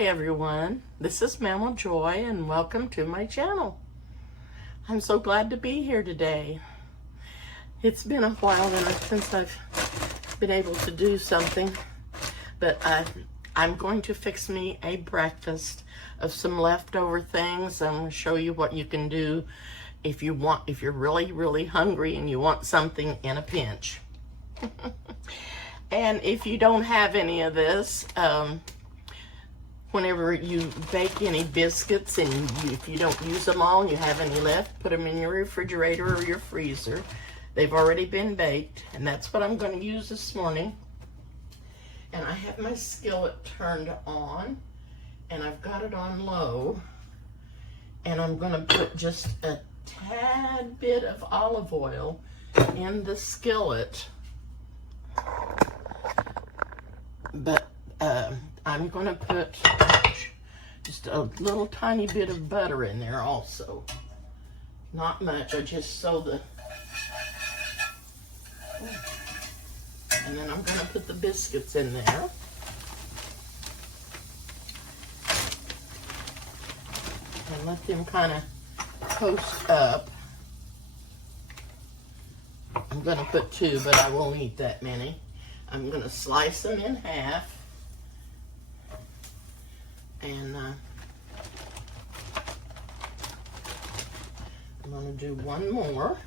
Hi everyone, this is Mama Joy and welcome to my channel. I'm so glad to be here today. It's been a while since I've been able to do something, but I'm going to fix me a breakfast of some leftover things. I'm going to show you what you can do if you're really hungry and you want something in a pinch. And if you don't have any of this, whenever you bake any biscuits and if you don't use them all and you have any left, put them in your refrigerator or your freezer. They've already been baked, and that's what I'm going to use this morning. And I have my skillet turned on, and I've got it on low, and I'm going to put just a tad bit of olive oil in the skillet. But I'm going to put just a little tiny bit of butter in there also. Not much, just so the... And then I'm going to put the biscuits in there. And let them kind of toast up. I'm going to put 2, but I won't eat that many. I'm going to slice them in half. And I'm going to do one more.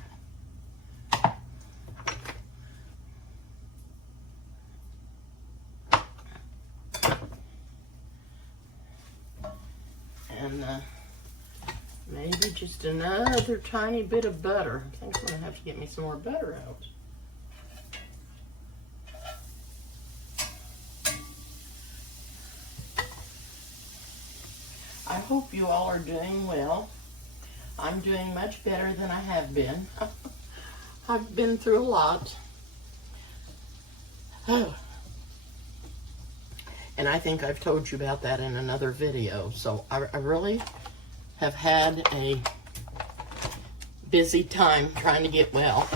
And maybe just another tiny bit of butter. I think I'm going to have to get me some more butter out. I hope you all are doing well. I'm doing much better than I have been. I've been through a lot. Oh. And I think I've told you about that in another video. So I really have had a busy time trying to get well.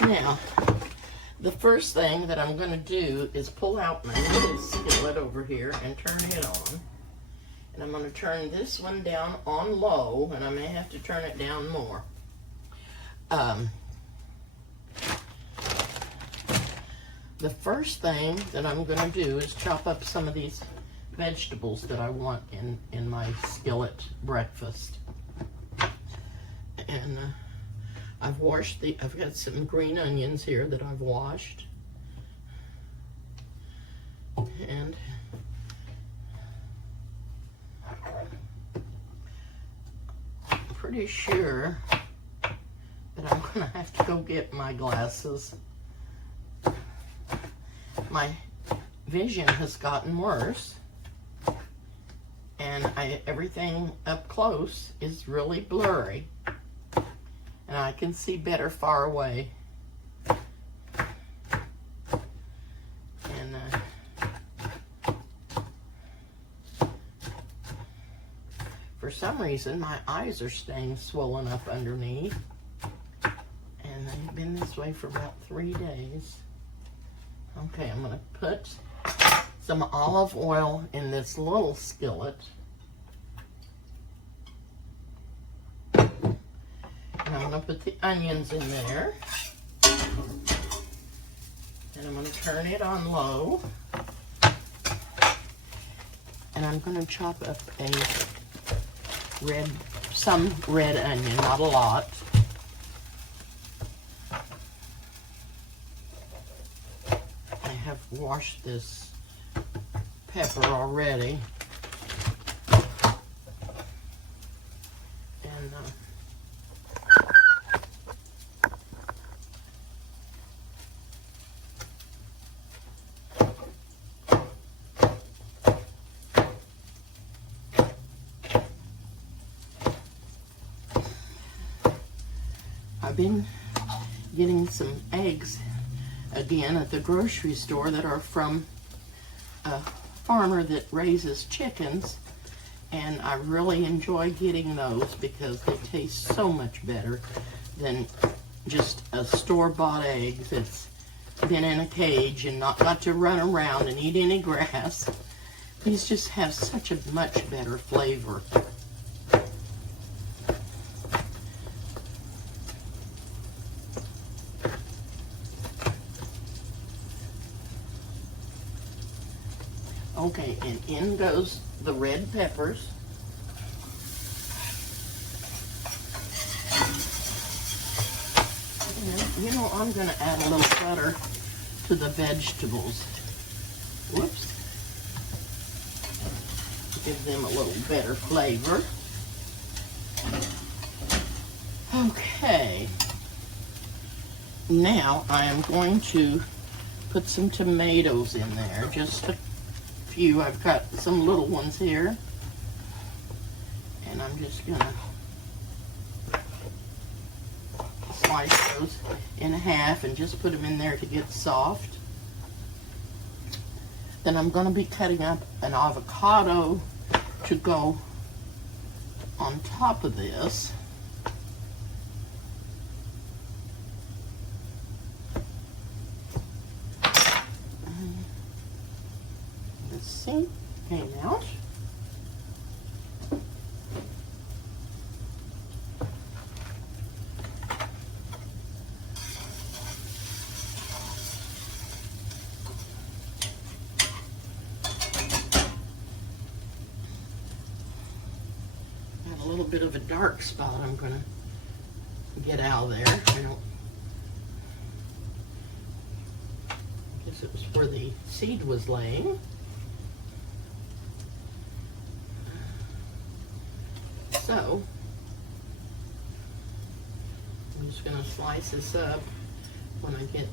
Now, the first thing that I'm going to do is pull out my little skillet over here and turn it on. And I'm going to turn this one down on low, and I may have to turn it down more. The first thing that I'm going to do is chop up some of these vegetables that I want in my skillet breakfast. And I've got some green onions here that I've washed. And I'm pretty sure that I'm going to have to go get my glasses. My vision has gotten worse, and everything up close is really blurry, and I can see better far away. And for some reason, my eyes are staying swollen up underneath, and they've been this way for about 3 days. Okay, I'm going to put some olive oil in this little skillet. And I'm going to put the onions in there. And I'm going to turn it on low. And I'm going to chop up some red onion, not a lot. I've washed this pepper already, and I've been getting some eggs again at the grocery store that are from a farmer that raises chickens, and I really enjoy getting those because they taste so much better than just a store-bought egg that's been in a cage and not got to run around and eat any grass. These just have such a much better flavor. Okay, and in goes the red peppers. And, you know, I'm going to add a little butter to the vegetables. Whoops. Give them a little better flavor. Okay. Now I am going to put some tomatoes in there, just a few. I've got some little ones here, and I'm just gonna slice those in half and just put them in there to get soft. Then I'm going to be cutting up an avocado to go on top of this. Let's see, came out. A little bit of a dark spot I'm going to get out of there. I guess it was where the seed was laying. So I'm just going to slice this up when I get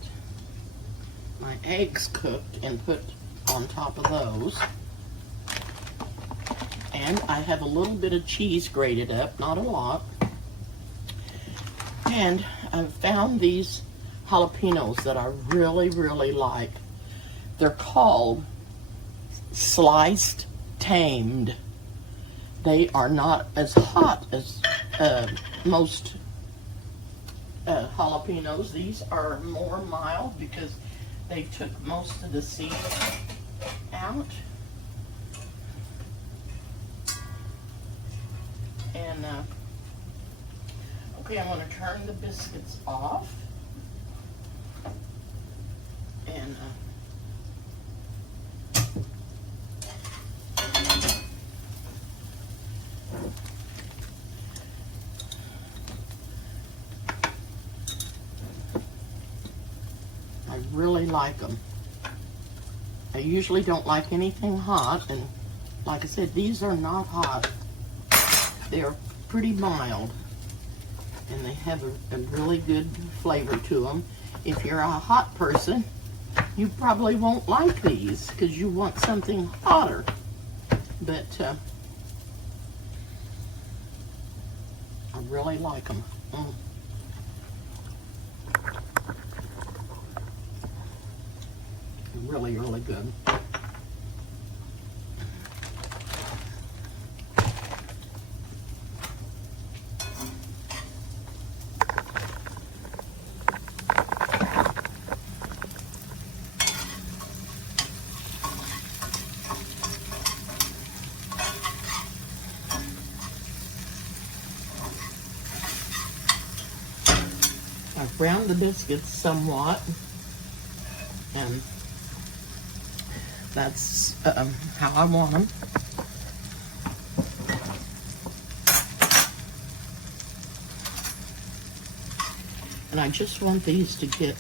my eggs cooked and put on top of those. And I have a little bit of cheese grated up, not a lot. And I've found these jalapenos that I really, really like. They're called Sliced Tamed. They are not as hot as most jalapenos. These are more mild because they took most of the seeds out. And, okay, I'm going to turn the biscuits off. And, I really like them. I usually don't like anything hot, and like I said, these are not hot. They're pretty mild, and they have a really good flavor to them. If you're a hot person, you probably won't like these because you want something hotter. But I really like them. Really, really good. I've browned the biscuits somewhat, and that's how I want them. And I just want these to get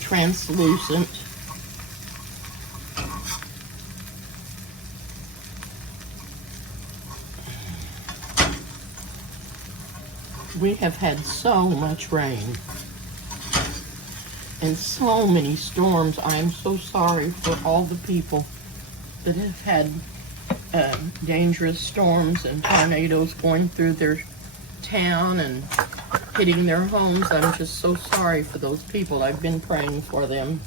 translucent. We have had so much rain and so many storms. I am so sorry for all the people that have had dangerous storms and tornadoes going through their town and hitting their homes. I'm just so sorry for those people. I've been praying for them.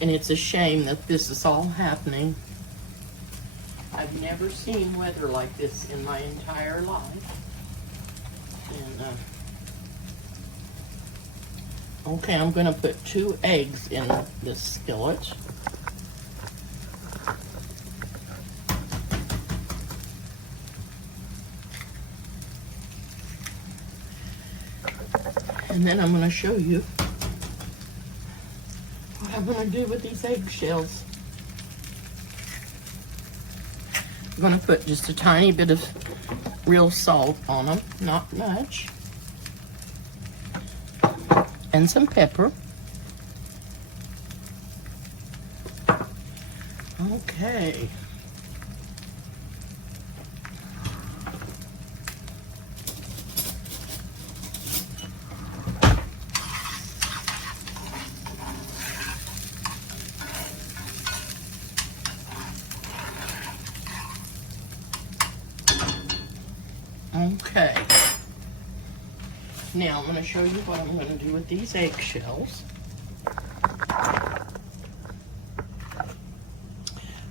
And it's a shame that this is all happening. I've never seen weather like this in my entire life. And, Okay, I'm going to put 2 eggs in this skillet. And then I'm going to show you what I'm going to do with these eggshells. I'm going to put just a tiny bit of real salt on them, not much. And some pepper. Okay. Okay. Now I'm going to show you what I'm going to do with these eggshells.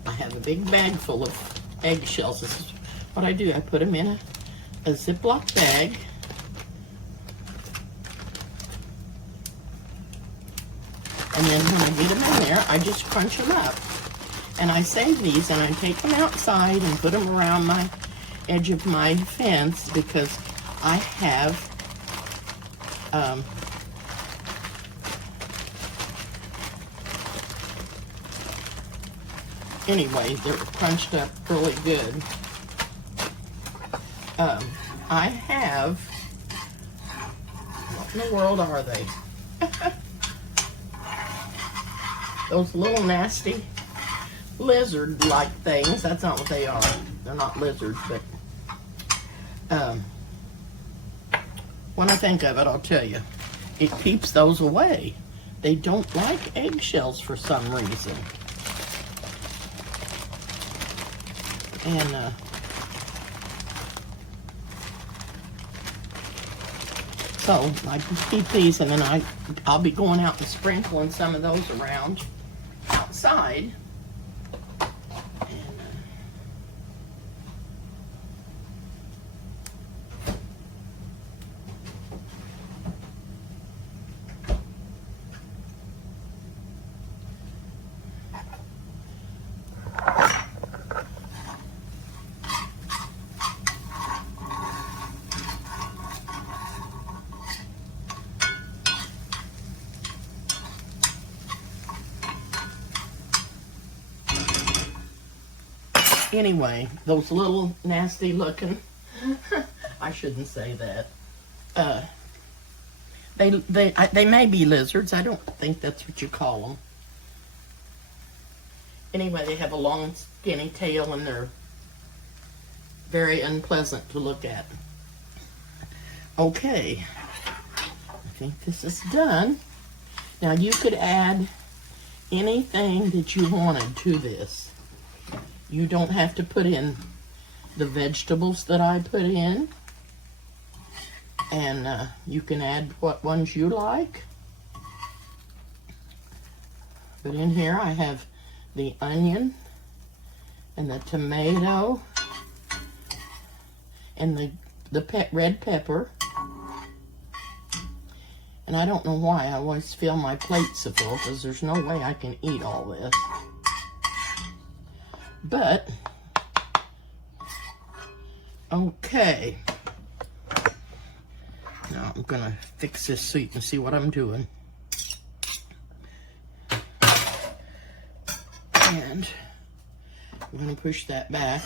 I have a big bag full of eggshells. This is what I do. I put them in a Ziploc bag. And then when I get them in there, I just crunch them up. And I save these and I take them outside and put them around my edge of my fence because I have anyway, they're crunched up really good. I have, what in the world are they? Those little nasty lizard-like things. That's not what they are. They're not lizards, but when I think of it, I'll tell you, it keeps those away. They don't like eggshells for some reason. And so I just keep these, and then I'll be going out and sprinkling some of those around outside. Anyway, those little nasty looking, I shouldn't say that. They may be lizards. I don't think that's what you call them. Anyway, they have a long skinny tail and they're very unpleasant to look at. Okay, I think this is done. Now you could add anything that you wanted to this. You don't have to put in the vegetables that I put in. And you can add what ones you like. But in here I have the onion and the tomato and the red pepper. And I don't know why I always fill my plate so full because there's no way I can eat all this. But, okay. Now I'm going to fix this so you can see what I'm doing. And I'm going to push that back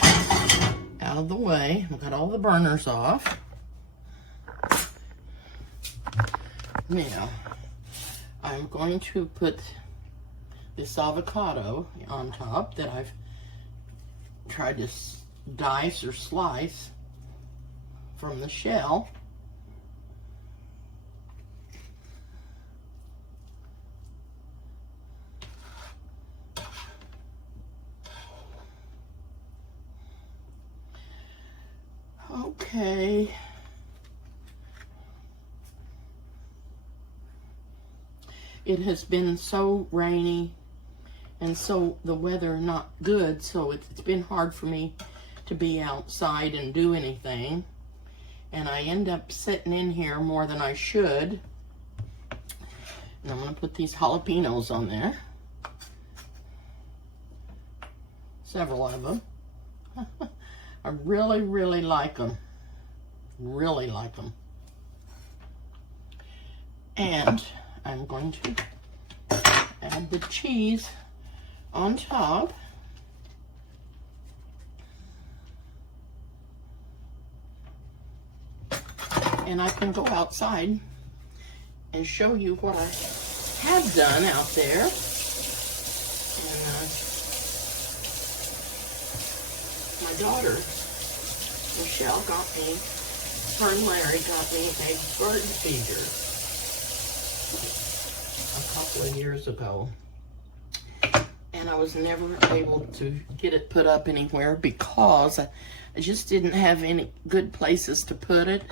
out of the way. I've got all the burners off. Now, I'm going to put this avocado on top that I've tried to dice or slice from the shell. Okay. It has been so rainy and so the weather not good, so it's been hard for me to be outside and do anything. And I end up sitting in here more than I should. And I'm going to put these jalapenos on there. Several of them. I really, really like them. Really like them. And I'm going to add the cheese on top. And I can go outside and show you what I have done out there. And my daughter, Michelle, got me, her and Larry got me a bird feeder a couple of years ago. And I was never able to get it put up anywhere because I just didn't have any good places to put it.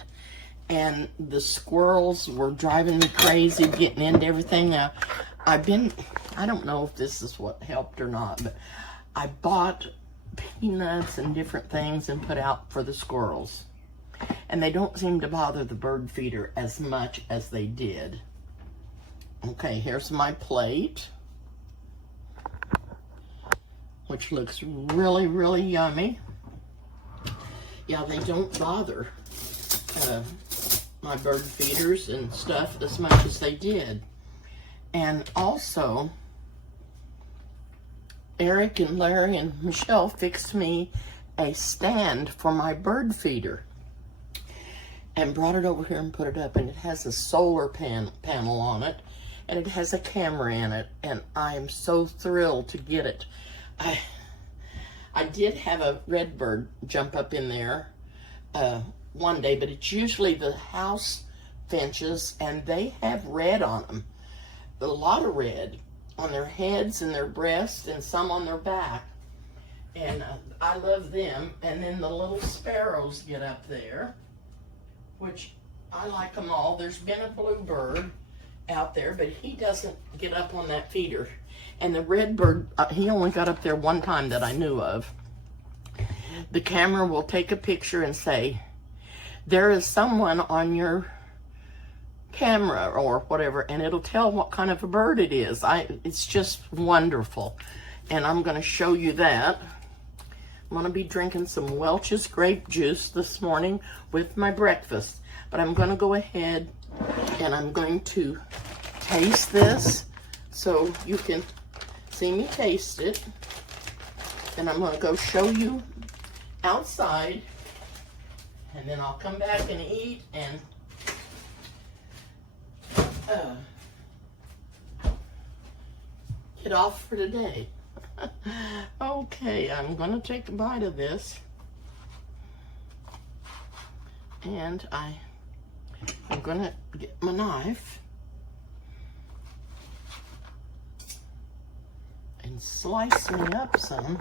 And the squirrels were driving me crazy getting into everything. Now, I don't know if this is what helped or not, but I bought peanuts and different things and put out for the squirrels. And they don't seem to bother the bird feeder as much as they did. Okay, here's my plate, which looks really, really yummy. Yeah, they don't bother my bird feeders and stuff as much as they did. And also, Eric and Larry and Michelle fixed me a stand for my bird feeder and brought it over here and put it up, and it has a solar panel on it, and it has a camera in it, and I am so thrilled to get it. I did have a red bird jump up in there one day, but it's usually the house finches, and they have red on them. A lot of red on their heads and their breasts and some on their back. And I love them. And then the little sparrows get up there, which I like them all. There's been a bluebird out there, but he doesn't get up on that feeder. And the red bird, he only got up there one time that I knew of. The camera will take a picture and say, there is someone on your camera or whatever, and it'll tell what kind of a bird it is. It's just wonderful. And I'm going to show you that. I'm going to be drinking some Welch's grape juice this morning with my breakfast. But I'm going to go ahead and I'm going to taste this so you can see me taste it. And I'm going to go show you outside, and then I'll come back and eat and get off for today. Okay, I'm going to take a bite of this, and I'm going to get my knife and slice me up some.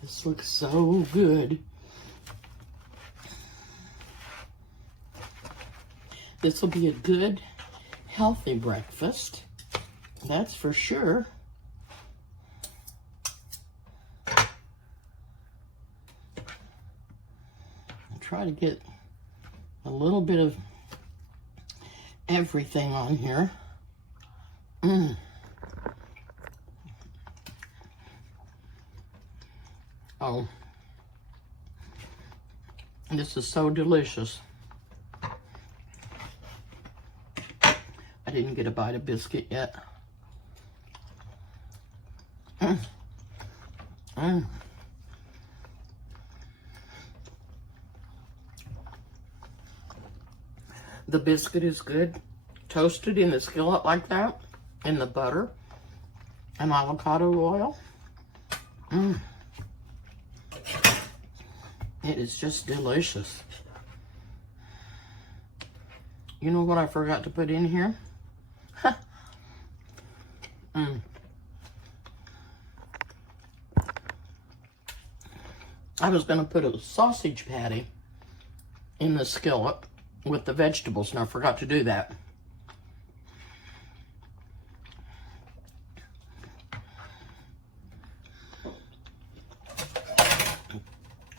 This looks so good. This will be a good, healthy breakfast. That's for sure. I'll try to get a little bit of everything on here. Oh, this is so delicious. I didn't get a bite of biscuit yet. The biscuit is good, toasted in the skillet like that, in the butter and avocado oil. It is just delicious. You know what I forgot to put in here? I was going to put a sausage patty in the skillet with the vegetables, and I forgot to do that.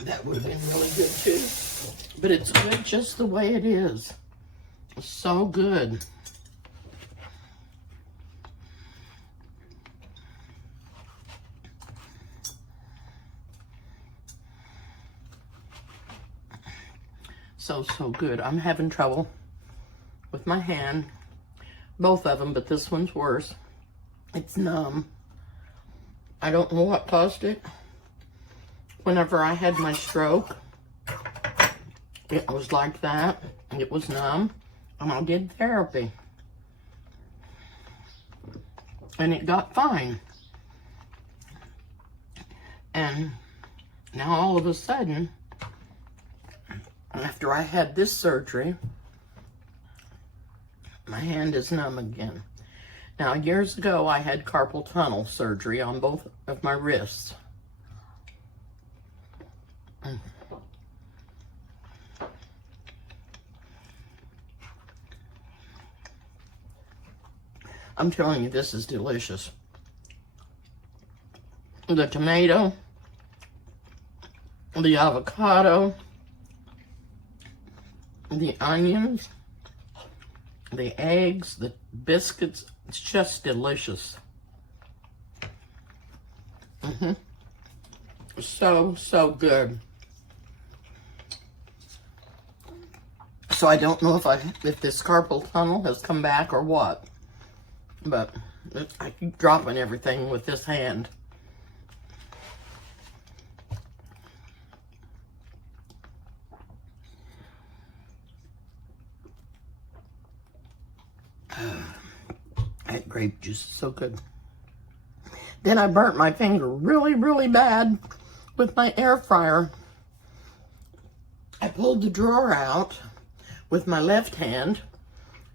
That would have been really good too. But it's good just the way it is. So good. So good. I'm having trouble with my hand. Both of them, but this one's worse. It's numb. I don't know what caused it. Whenever I had my stroke, it was like that. It was numb. And I did therapy. And it got fine. And now all of a sudden, after I had this surgery, my hand is numb again. Now, years ago, I had carpal tunnel surgery on both of my wrists. I'm telling you, this is delicious. The tomato, the avocado, the onions, the eggs, the biscuits, it's just delicious. So good. So I don't know if this carpal tunnel has come back or what, but I keep dropping everything with this hand. That grape juice is so good. Then I burnt my finger really bad with my air fryer. I pulled the drawer out with my left hand,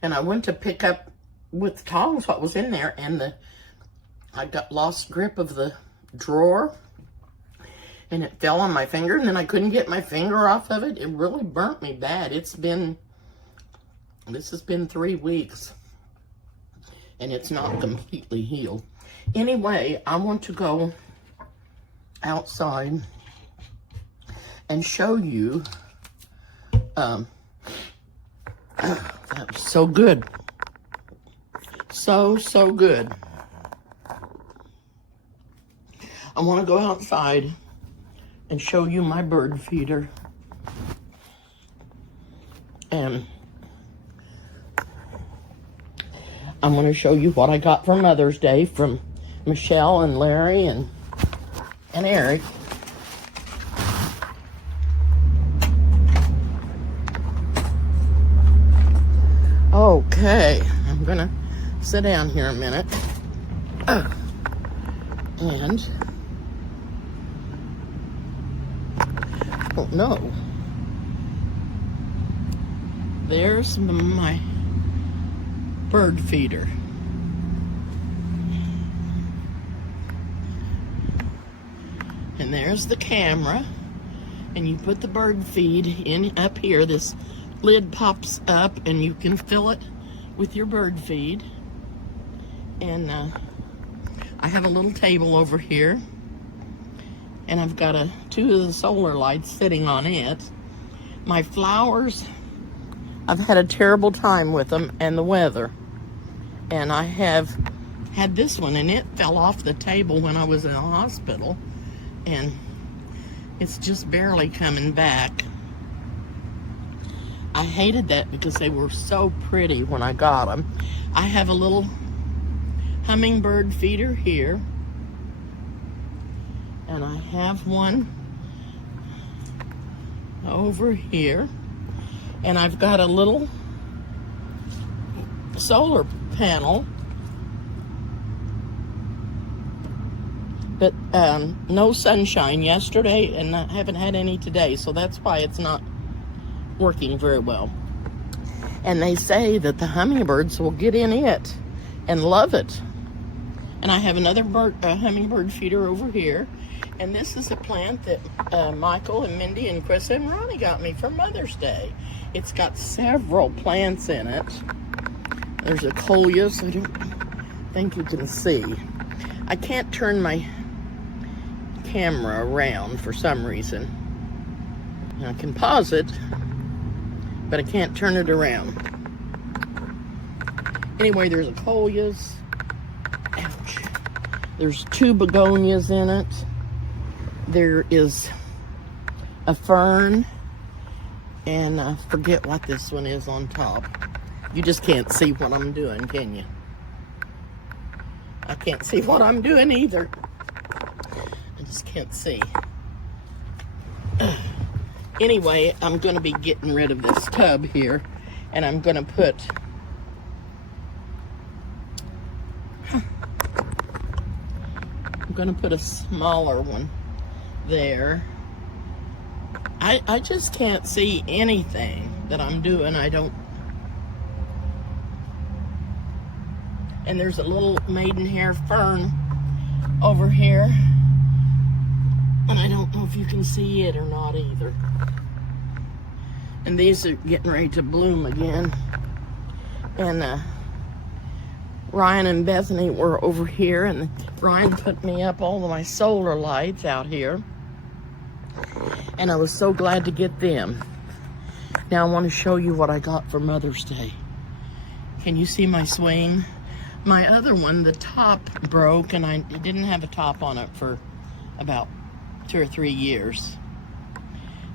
and I went to pick up with tongs what was in there, and I got lost grip of the drawer, and it fell on my finger, and then I couldn't get my finger off of it. It really burnt me bad. This has been 3 weeks. And it's not completely healed. Anyway, I want to go outside and show you. That was so good. So good. I want to go outside and show you my bird feeder. And I'm going to show you what I got for Mother's Day from Michelle and Larry and Eric. Okay, I'm going to sit down here a minute. And, oh no, there's my bird feeder. And there's the camera, and you put the bird feed in up here. This lid pops up and you can fill it with your bird feed. And I have a little table over here, and I've got 2 of the solar lights sitting on it. My flowers, I've had a terrible time with them and the weather. And I have had this one, and it fell off the table when I was in the hospital, and it's just barely coming back. I hated that because they were so pretty when I got them. I have a little hummingbird feeder here, and I have one over here, and I've got a little solar panel, but no sunshine yesterday, and I haven't had any today, so that's why it's not working very well. And they say that the hummingbirds will get in it and love it. And I have another hummingbird feeder over here, and this is a plant that Michael and Mindy and Chris and Ronnie got me for Mother's Day. It's got several plants in it. There's a coleus. I don't think you can see. I can't turn my camera around for some reason. I can pause it, but I can't turn it around. Anyway, there's Coleus. Ouch. There's 2 begonias in it. There is a fern, and I forget what this one is on top. You just can't see what I'm doing, can you? I can't see what I'm doing either. I just can't see. Anyway, I'm going to be getting rid of this tub here, and I'm going to put a smaller one there. I just can't see anything that I'm doing. I don't. And there's a little maidenhair fern over here, and I don't know if you can see it or not either. And these are getting ready to bloom again. And Ryan and Bethany were over here, and Ryan put me up all of my solar lights out here, and I was so glad to get them. Now I want to show you what I got for Mother's Day. Can you see my swing? My other one, the top broke, and I didn't have a top on it for about 2 or 3 years.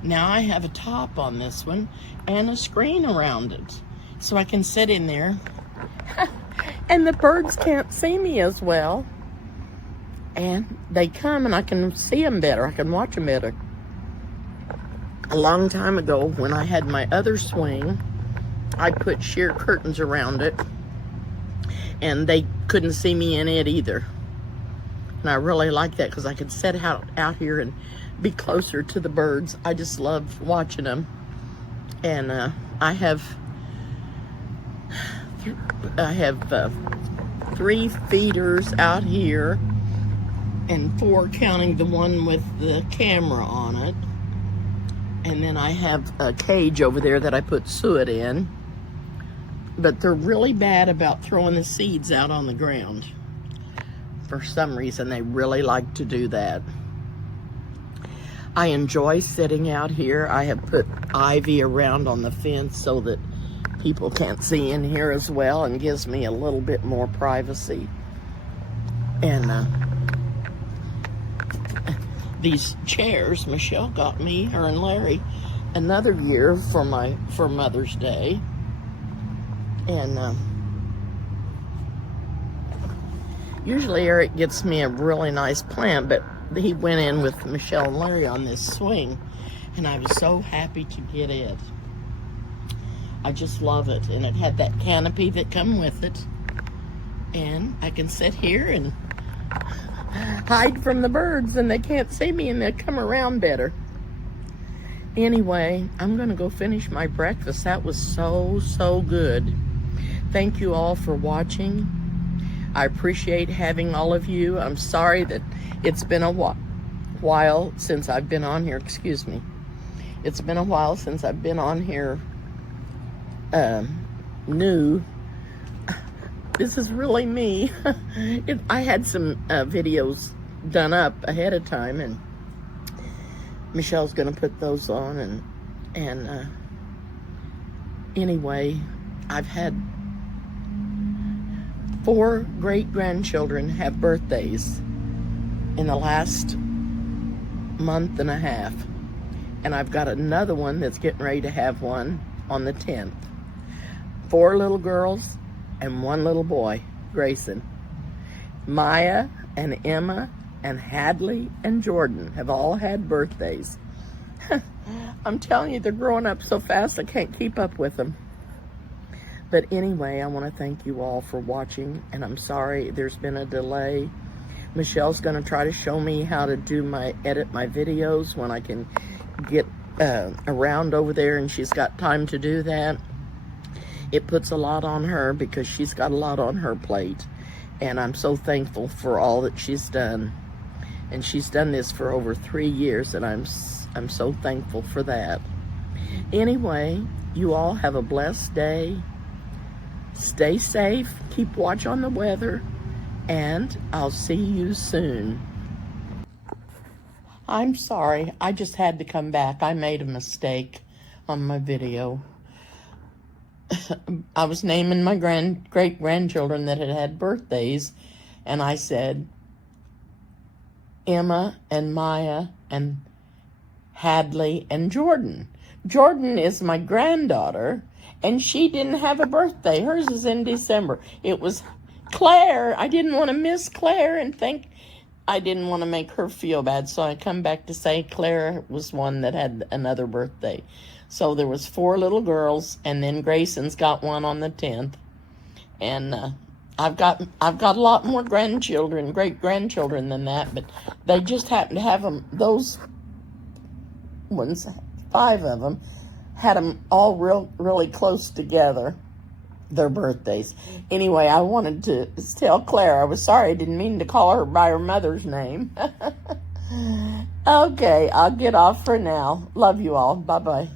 Now I have a top on this one and a screen around it, so I can sit in there and the birds can't see me as well, and they come and I can see them better. I can watch them better. A long time ago, when I had my other swing, I put sheer curtains around it, and they couldn't see me in it either. And I really like that because I could sit out here and be closer to the birds. I just love watching them. And I have 3 feeders out here, and 4 counting the one with the camera on it. And then I have a cage over there that I put suet in. But they're really bad about throwing the seeds out on the ground. For some reason, they really like to do that. I enjoy sitting out here. I have put ivy around on the fence so that people can't see in here as well, and gives me a little bit more privacy. And these chairs, Michelle got me, her and Larry, another year for Mother's Day. And usually Eric gets me a really nice plant, but he went in with Michelle and Larry on this swing, and I was so happy to get it. I just love it, and it had that canopy that come with it, and I can sit here and hide from the birds, and they can't see me, and they come around better. Anyway, I'm gonna go finish my breakfast. That was so good. Thank you all for watching. I appreciate having all of you. I'm sorry that it's been a while since I've been on here. Excuse me. It's been a while since I've been on here new. This is really me. I had some videos done up ahead of time, and Michelle's gonna put those on, and anyway, I've had 4 great-grandchildren have birthdays in the last month and a half, and I've got another one that's getting ready to have one on the 10th. 4 little girls and 1 little boy, Grayson. Maya and Emma and Hadley and Jordan have all had birthdays. I'm telling you, they're growing up so fast I can't keep up with them. But anyway, I want to thank you all for watching, and I'm sorry there's been a delay. Michelle's going to try to show me how to edit my videos when I can get around over there, and she's got time to do that. It puts a lot on her because she's got a lot on her plate, and I'm so thankful for all that she's done. And she's done this for over 3 years, and I'm so thankful for that. Anyway, you all have a blessed day. Stay safe, keep watch on the weather, and I'll see you soon. I'm sorry. I just had to come back. I made a mistake on my video. I was naming my great-grandchildren that had had birthdays, and I said Emma and Maya and Hadley and Jordan. Jordan is my granddaughter, and she didn't have a birthday. Hers is in December. It was Claire. I didn't want to miss Claire and I didn't want to make her feel bad, so I come back to say Claire was one that had another birthday. So there was 4 little girls, and then Grayson's got one on the 10th. And I've got a lot more grandchildren, great-grandchildren than that, but they just happen to have them, those ones, 5 of them, had them all really close together, their birthdays. Anyway, I wanted to tell Claire I was sorry. I didn't mean to call her by her mother's name. Okay, I'll get off for now. Love you all. Bye-bye.